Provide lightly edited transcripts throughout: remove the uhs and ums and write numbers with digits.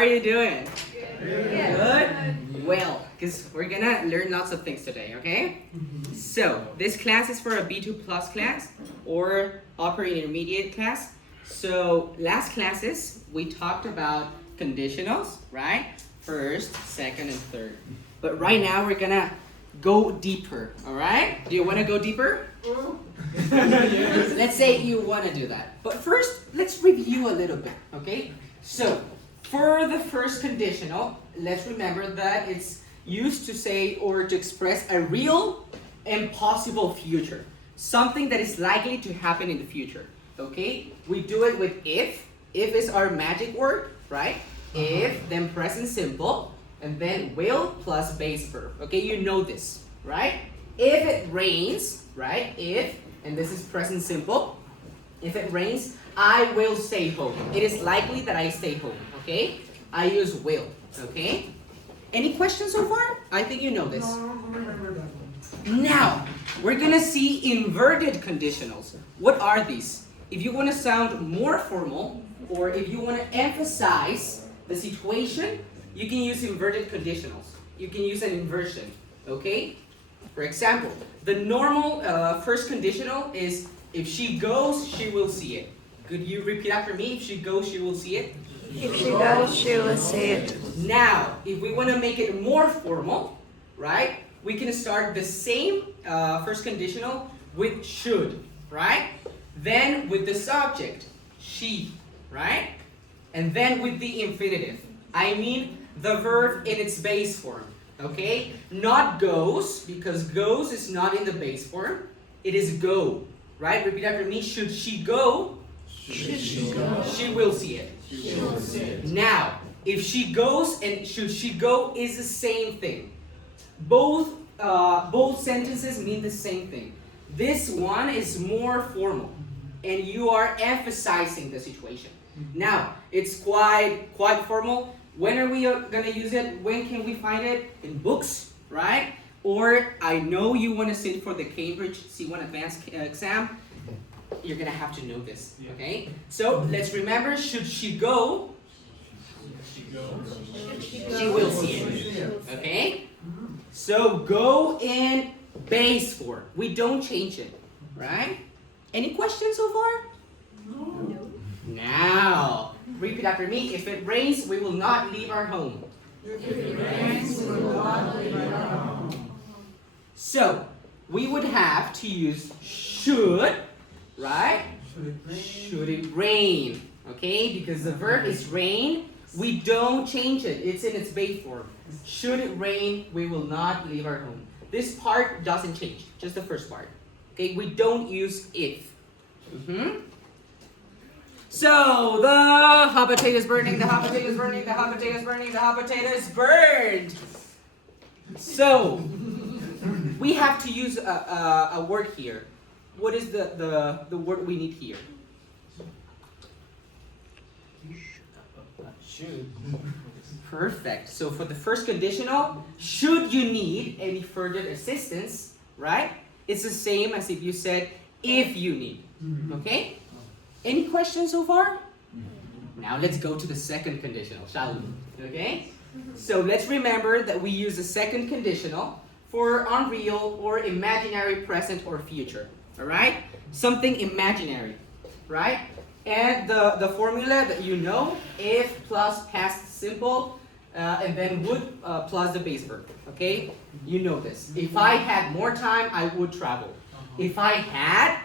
are you doing? Good. Good? Well, because we're gonna learn lots of things today, okay? So, this class is for a B2 plus class or upper intermediate class. So, last classes, we talked about conditionals, right? First, second, and third. But right now, we're gonna go deeper, all right? Do you want to go deeper? Yes. Let's say you want to do that. But first, let's review a little bit, okay? So, for the first conditional, let's remember that it's used to say or to express a real and possible future. Something that is likely to happen in the future, okay? We do it with if. If is our magic word, right? If, then present simple, and then will plus base verb. Okay, you know this, right? If it rains, right? If, and this is present simple. If it rains, I will stay home. It is likely that I stay home, okay? I use will, okay? Any questions so far? I think you know this. No, I don't remember that one. Now, we're gonna see inverted conditionals. What are these? If you wanna sound more formal, or if you wanna emphasize the situation, you can use inverted conditionals. You can use an inversion, okay? For example, the normal first conditional is if she goes, she will see it. Could you repeat after me? If she goes, she will see it. If she goes, she will see it. Now, if we want to make it more formal, right? We can start the same first conditional with should, right? Then with the subject, she, right? And then with the infinitive. I mean the verb in its base form, okay? Not goes, because goes is not in the base form. It is go, right? Repeat after me. Should she go? Should she go? She will see it. She will see it. Now, if she goes and should she go is the same thing. Both sentences mean the same thing. This one is more formal, and you are emphasizing the situation. Now, it's quite formal. When are we gonna use it? When can we find it? In books, right? Or I know you want to sit for the Cambridge C1 Advanced exam. You're gonna have to know this, okay? So let's remember, should she go? She will see it, okay? So go in base form. We don't change it, right? Any questions so far? No. Now, repeat after me. If it rains, we will not leave our home. If it rains, we will not leave our home. So, we would have to use should, right? Should it rain? Okay, because the verb is rain, we don't change it. It's in its base form. Should it rain, we will not leave our home. This part doesn't change, just the first part. Okay, we don't use if. So, the hot potato is burning, the hot potato is burning, the hot potato is burning, the hot potato is burned. So, we have to use a word here. What is the word we need here? Should. Perfect. So for the first conditional, should you need any further assistance, right? It's the same as if you said if you need. Okay? Any questions so far? Now let's go to the second conditional, shall we? Okay? So let's remember that we use the second conditional for unreal or imaginary present or future. Alright? Something imaginary. Right? And the formula that you know, if plus past simple, and then would plus the base verb. Okay? You know this. If I had more time, I would travel. If I had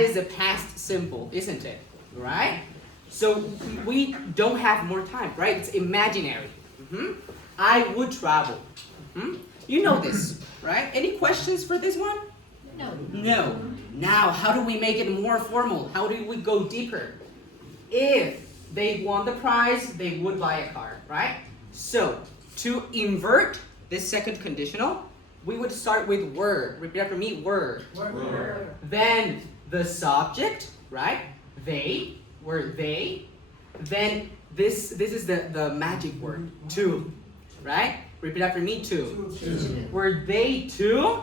is a past simple, isn't it? Right? So we don't have more time, right? It's imaginary. I would travel. You know this, right? Any questions for this one? No. Now, how do we make it more formal? How do we go deeper? If they won the prize, they would buy a car, right? So, to invert this second conditional, we would start with were. Repeat after me, were. Were. Then the subject, right? They, were they. Then this is the magic word, to, right? Repeat after me, to. Were they to?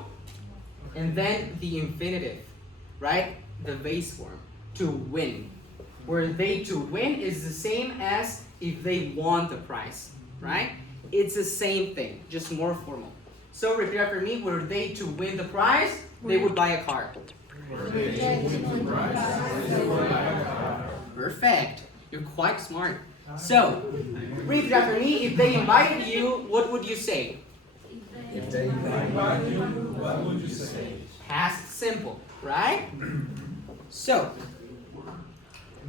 And then the infinitive, right? The base form, to win. Were they to win is the same as if they won the prize, right? It's the same thing, just more formal. So repeat after me, were they to win the prize, they would buy a car. Perfect. You're quite smart. So, repeat after me, if they invited you, what would you say? If they invite you, what would you say? Past simple, right? So,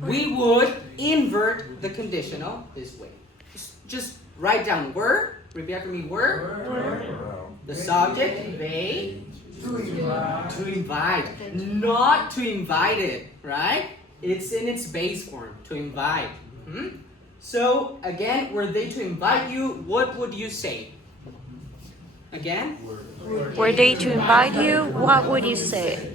we would invert the conditional this way. Just write down were, repeat after me, were, the subject, they, to invite, not to invite it, right? It's in its base form, to invite. So, again, were they to invite you, what would you say? Again? Were they to invite you? What would you say?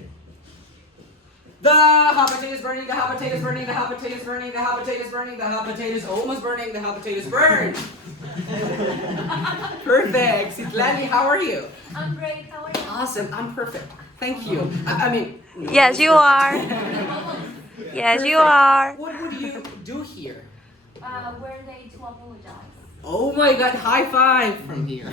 The hot potato is burning, the hot potato is burning, the hot potato is burning, the hot potato is burning, the hot potato is almost burning, the hot potato is burned. Perfect. Citlali, how are you? I'm great. How are you? Awesome. I'm perfect. Thank you. I mean, no, Yes, you are. Yes, you are. What would you do here? Were they to apologize? Oh my God, high five from here.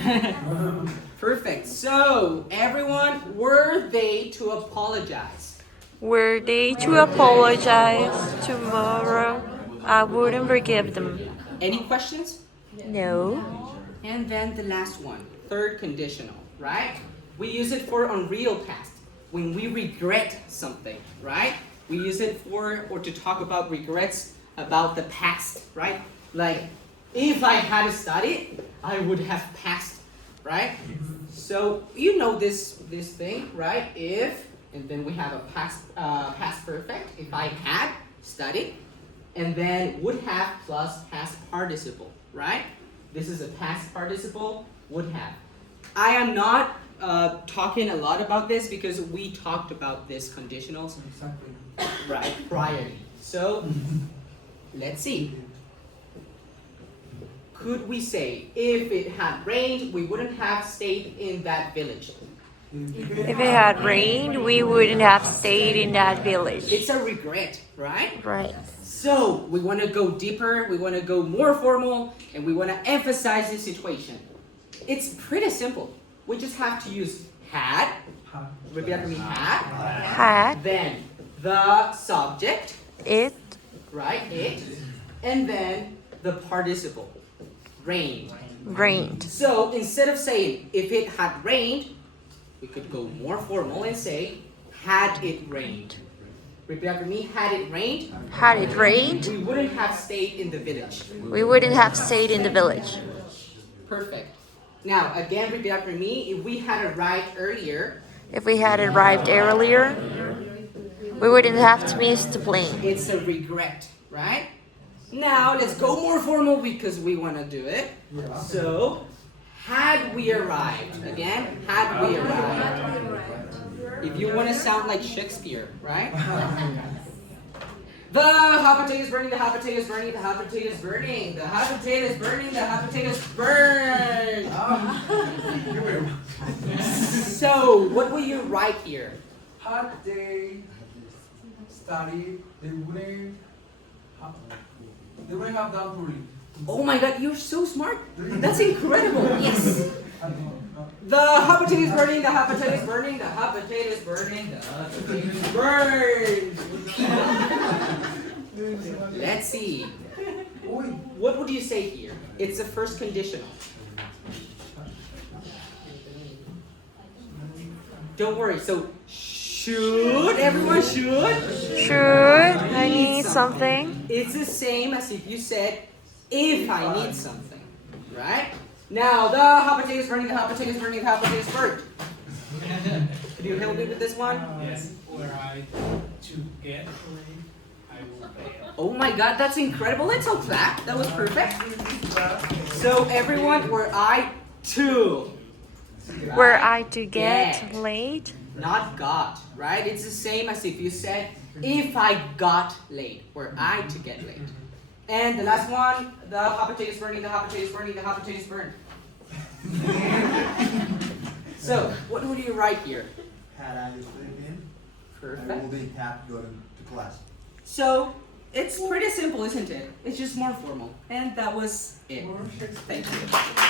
Perfect. So, everyone, were they to apologize? Were they to apologize tomorrow? I wouldn't forgive them. Any questions? No. And then the last one, third conditional, right? We use it for unreal past. When we regret something, right? We use it for, or to talk about regrets about the past, right? Like, if I had studied, I would have passed, right? So, you know this thing, right? If, and then we have a past perfect, if I had studied, and then would have plus past participle, right? This is a past participle, would have. I am not talking a lot about this because we talked about this conditionals, right, prior. So, let's see. Could we say, if it had rained, we wouldn't have stayed in that village? If it had rained, we wouldn't have stayed in that village. It's a regret, right? Right. So, we want to go deeper, we want to go more formal, and we want to emphasize the situation. It's pretty simple. We just have to use had, repeat after me, Had. then the subject, It. right, it, and then the participle, rained. Rained. So, instead of saying, if it had rained, we could go more formal and say, had it rained. Repeat after me, had it rained, Had it rained, we wouldn't have stayed in the village. we wouldn't have stayed in the village. Perfect. Now, again, repeat after me, if we had arrived earlier, If we had arrived earlier, we wouldn't have to miss the plane. it's a regret, right? Now, let's go more formal because we want to do it. So, had we arrived, again, had we arrived. If you want to sound like Shakespeare, right? The hot potato is burning, the hot potato is burning, the hot potato is burning, the hot potato is burning, the hot potato is burned. So, what will you write here? Had they studied, they wouldn't have done poorly. Oh my God, you're so smart. That's incredible. Yes. The hot potato is burning, the hot potato is burning, the hot potato is burning, the hot potato is burned. Let's see. What would you say here? It's the first conditional. Don't worry. So, should, everyone should? Should I need something? It's the same as if you said, if I need something, right? Now, the hot potato is burning, the hot potato is burning, the hot potato is burnt. Could you help me with this one? Yes, were I to get laid, I will bail. Oh my God, that's incredible. Let's all clap. That was perfect. So, everyone, were I to? Were I to get Get. late? Not got, right? It's the same as if you said, if I got late, were I to get late. And the last one, the hot potato is burning, the hot potato is burning, the hot potato is burned. So, what would you write here? Had I just lived in, I Perfect. would have to go to class. So, It's pretty simple, isn't it? It's just more formal. And that was it. Thank you.